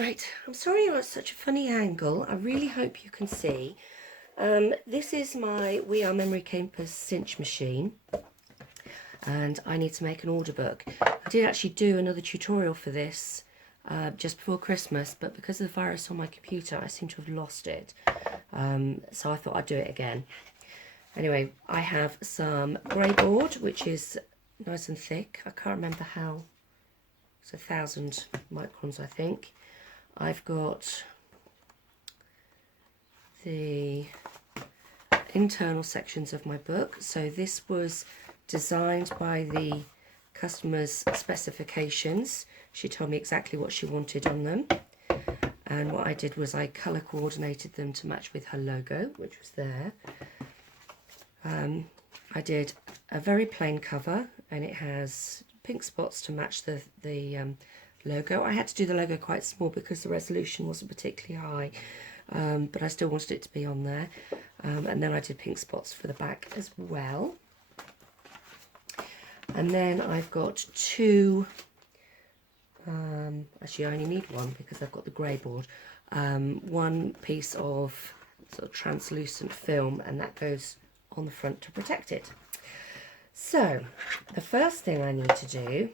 Right, I'm sorry you're at such a funny angle. I really hope you can see. This is my We Are Memory Keepers cinch machine, and I need to make an order book. I did actually do another tutorial for this just before Christmas, but because of the virus on my computer I seem to have lost it, so I thought I'd do it again. Anyway, I have some grey board, which is nice and thick. I can't remember how. It's 1,000 microns, I think. I've got the internal sections of my book. So this was designed by the customer's specifications. She told me exactly what she wanted on them. And what I did was I colour coordinated them to match with her logo, which was there. I did a very plain cover, and it has pink spots to match the logo. I had to do the logo quite small because the resolution wasn't particularly high, but I still wanted it to be on there. And then I did pink spots for the back as well. And then I've got two, actually I only need one because I've got the grey board. One piece of sort of translucent film, and that goes on the front to protect it. So the first thing I need to do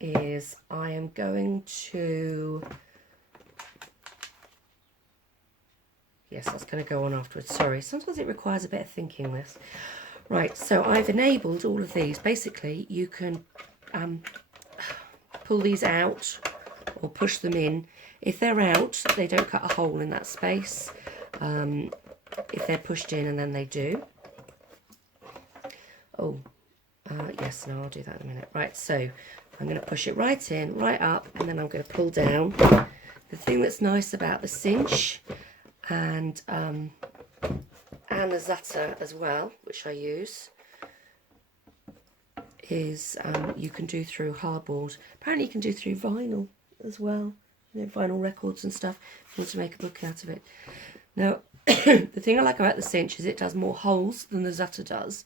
is I am going to, yes, that's going to go on afterwards, sorry, sometimes it requires a bit of thinking, this. Right, so I've enabled all of these. Basically you can pull these out or push them in. If they're out, they don't cut a hole in that space. If they're pushed in, and then they do. Oh, yes, no, I'll do that in a minute. Right, so I'm going to push it right in, right up, and then I'm going to pull down. The thing that's nice about the cinch and the Zutter as well, which I use, is you can do through hardboard. Apparently you can do through vinyl as well, you know, vinyl records and stuff, if you want to make a book out of it. Now, the thing I like about the cinch is it does more holes than the Zutter does.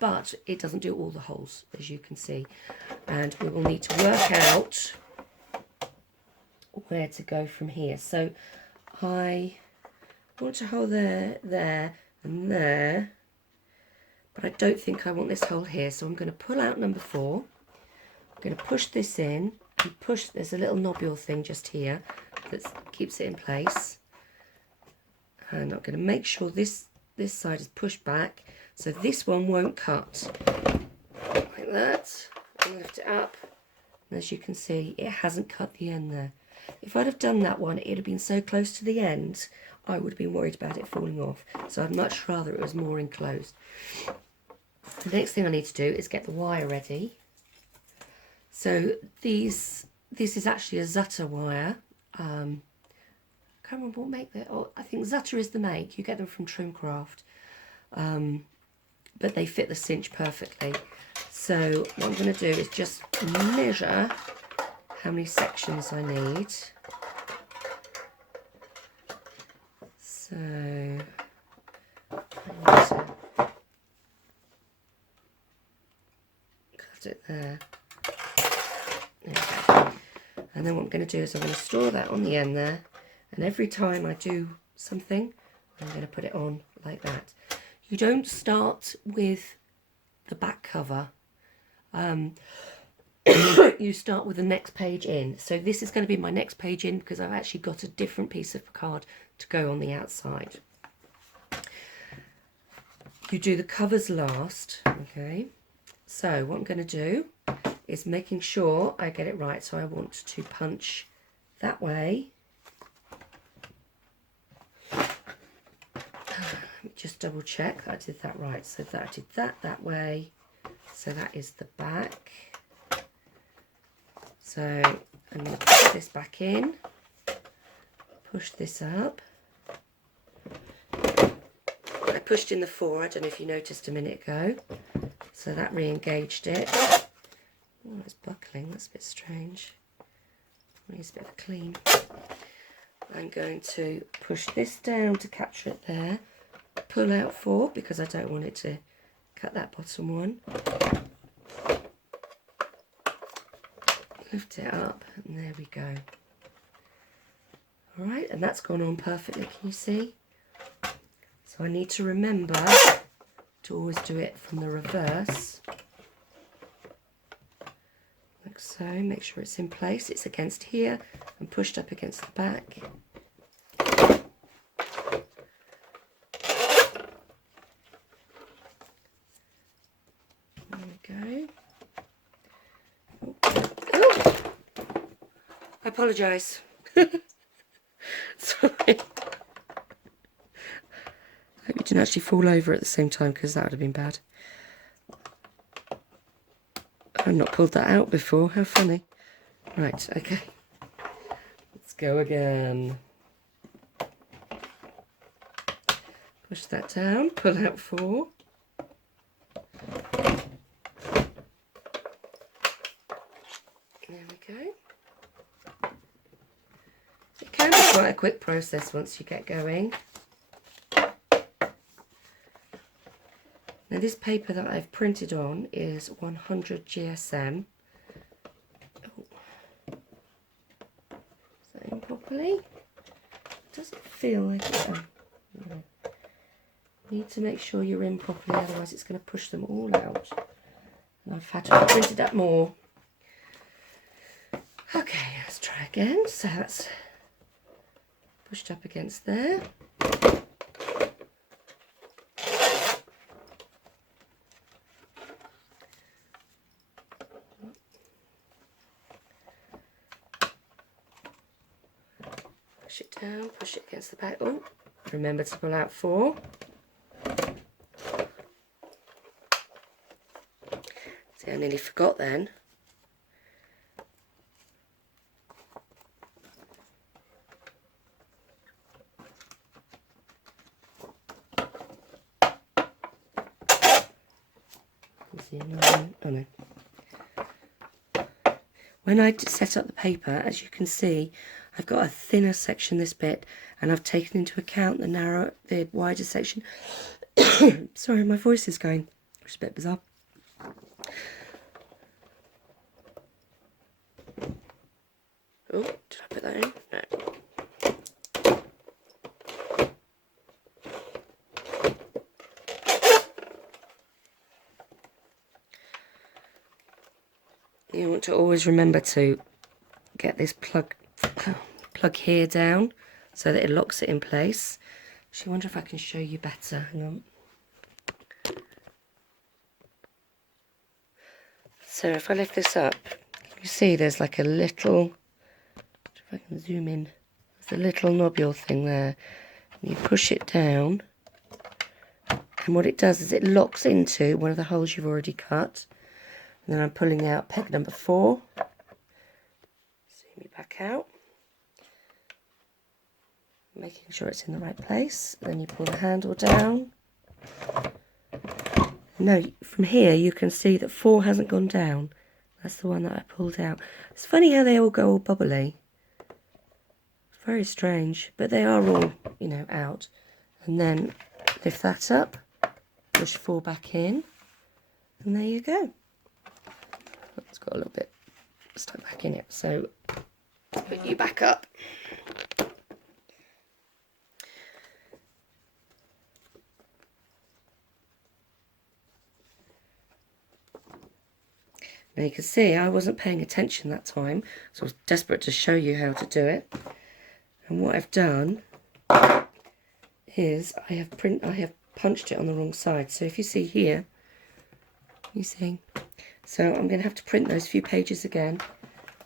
But it doesn't do all the holes, as you can see, and we will need to work out where to go from here. So I want a hole there, there and there, but I don't think I want this hole here, so I'm going to pull out number 4. I'm going to push this in and push. There's a little nobule thing just here that keeps it in place, and I'm going to make sure this side is pushed back so this one won't cut, like that, and lift it up, and as you can see it hasn't cut the end there. If I'd have done that one, it'd have been so close to the end I would have been worried about it falling off, so I'd much rather it was more enclosed. The next thing I need to do is get the wire ready. So this is actually a Zutter wire. I can't remember what make that. Oh, I think Zutter is the make. You get them from Trimcraft. But they fit the cinch perfectly. So what I'm going to do is just measure how many sections I need. So I need to cut it there. There we go. And then what I'm going to do is I'm going to store that on the end there, and every time I do something I'm going to put it on like that. You don't start with the back cover. You start with the next page in. So this is going to be my next page in because I've actually got a different piece of card to go on the outside. You do the covers last, okay? So what I'm going to do is making sure I get it right. So I want to punch that way. Just double check that I did that right. So that I did that way. So that is the back. So I'm going to push this back in, push this up. I pushed in the 4, I don't know if you noticed a minute ago. So that re-engaged it. Oh, it's buckling, that's a bit strange. Needs a bit of a clean. I'm going to push this down to capture it there. Pull out 4 because I don't want it to cut that bottom one. lift it up, and there we go. Alright, and that's gone on perfectly, can you see? So I need to remember to always do it from the reverse. Like so, make sure it's in place, it's against here and pushed up against the back. There we go. Oh. I apologise. Sorry. I hope you didn't actually fall over at the same time, because that would have been bad. I've not pulled that out before, how funny. Right, okay. Let's go again. Push that down, pull out 4. There we go. It can be quite a quick process once you get going. Now this paper that I've printed on is 100 GSM. Oh. Is that in properly? It doesn't feel like it. Oh. No. Need to make sure you're in properly, otherwise it's going to push them all out. And I've had to print it up more. Okay, let's try again. So that's pushed up against there. Push it down, push it against the back. Oh, remember to pull out 4. See, I nearly forgot then. Oh no. When I set up the paper, as you can see, I've got a thinner section this bit, and I've taken into account the wider section. Sorry, my voice is going, which is a bit bizarre. Oh, did I put that in? No. You want to always remember to get this plug here down so that it locks it in place. Actually, I wonder if I can show you better. Hang on. So if I lift this up, you see there's like a little, if I can zoom in, there's a little nobule thing there. And you push it down, and what it does is it locks into one of the holes you've already cut. And then I'm pulling out peg number 4. Zoom me back out. Making sure it's in the right place. Then you pull the handle down. Now, from here you can see that 4 hasn't gone down. That's the one that I pulled out. It's funny how they all go all bubbly. It's very strange, but they are all, you know, out. And then lift that up, push 4 back in, and there you go. It's got a little bit stuck back in it, so let's put you back up. Now you can see I wasn't paying attention that time, so I was desperate to show you how to do it. And what I've done is I have punched it on the wrong side. So if you see here, you see. So I'm going to have to print those few pages again.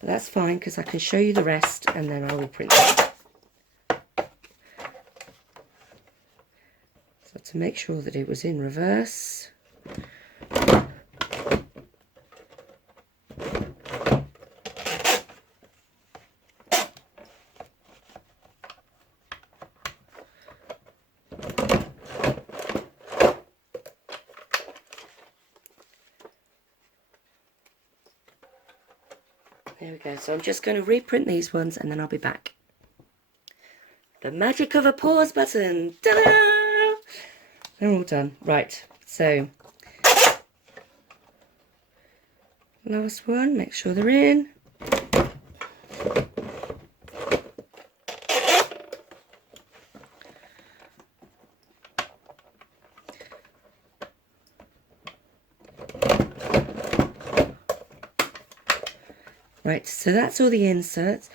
But that's fine, because I can show you the rest and then I will print them. So to make sure that it was in reverse. There we go. So I'm just going to reprint these ones and then I'll be back. The magic of a pause button. Ta-da! They're all done. Right. So last one. Make sure they're in. Right, so that's all the inserts.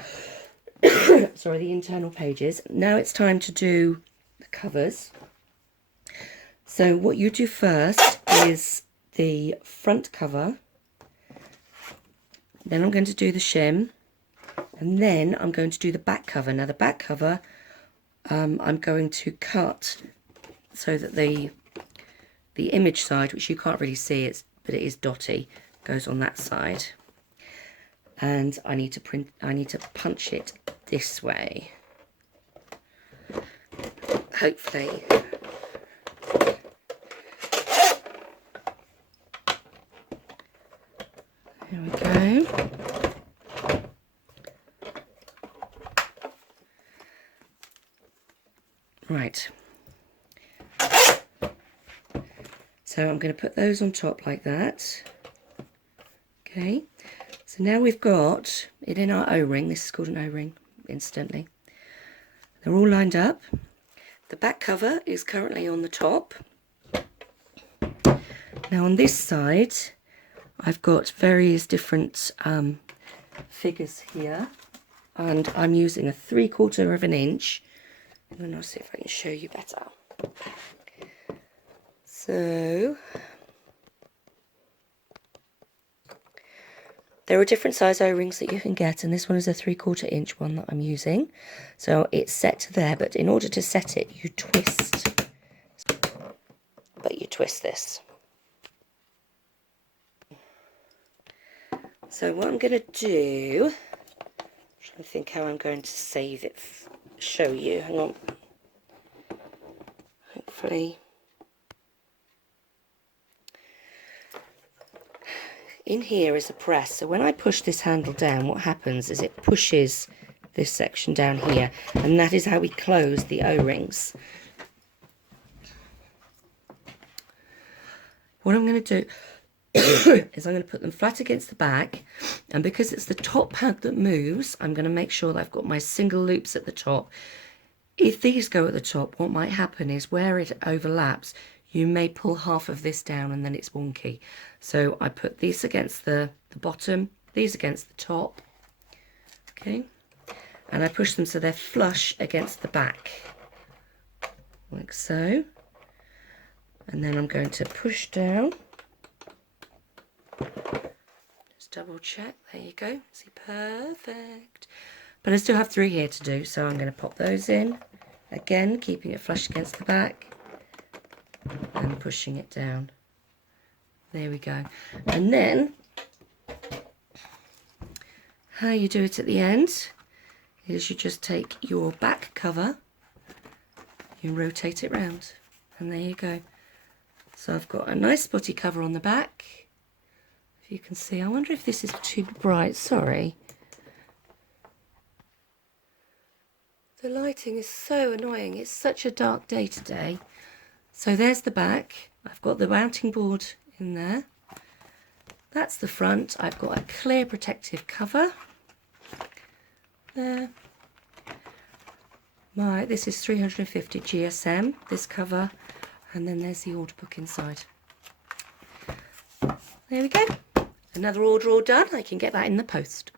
Sorry, the internal pages. Now it's time to do the covers. So what you do first is the front cover. Then I'm going to do the shim. And then I'm going to do the back cover. Now the back cover, I'm going to cut so that the image side, which you can't really see, but it is dotty, goes on that side. And I need to punch it this way. Hopefully. Here we go. Right. So I'm going to put those on top like that. Okay. So now we've got it in our O-ring. This is called an O-ring, incidentally. They're all lined up. The back cover is currently on the top. Now on this side, I've got various different figures here, and I'm using a 3/4 of an inch. And I'll see if I can show you better. So there are different size O-rings that you can get, and this one is a 3/4 inch one that I'm using. So it's set to there, but in order to set it, you twist. But you twist this. So what I'm going to do, I'm trying to think how I'm going to save it, show you. Hang on. Hopefully. In here is a press, so when I push this handle down, what happens is it pushes this section down here, and that is how we close the O-rings. What I'm going to do is I'm going to put them flat against the back, and because it's the top pad that moves, I'm going to make sure that I've got my single loops at the top. If these go at the top, what might happen is where it overlaps, you may pull half of this down and then it's wonky. So I put these against the bottom, these against the top, okay, and I push them so they're flush against the back, like so. And then I'm going to push down. Just double check, there you go, see, perfect. But I still have 3 here to do, so I'm going to pop those in, again keeping it flush against the back and pushing it down. There we go. And then how you do it at the end is you just take your back cover, you rotate it round, and there you go. So I've got a nice spotty cover on the back, if you can see. I wonder if this is too bright, sorry. The lighting is so annoying, it's such a dark day today. So there's the back, I've got the mounting board in there. That's the front, I've got a clear protective cover. There. This is 350 GSM, this cover, and then there's the order book inside. There we go. Another order all done, I can get that in the post.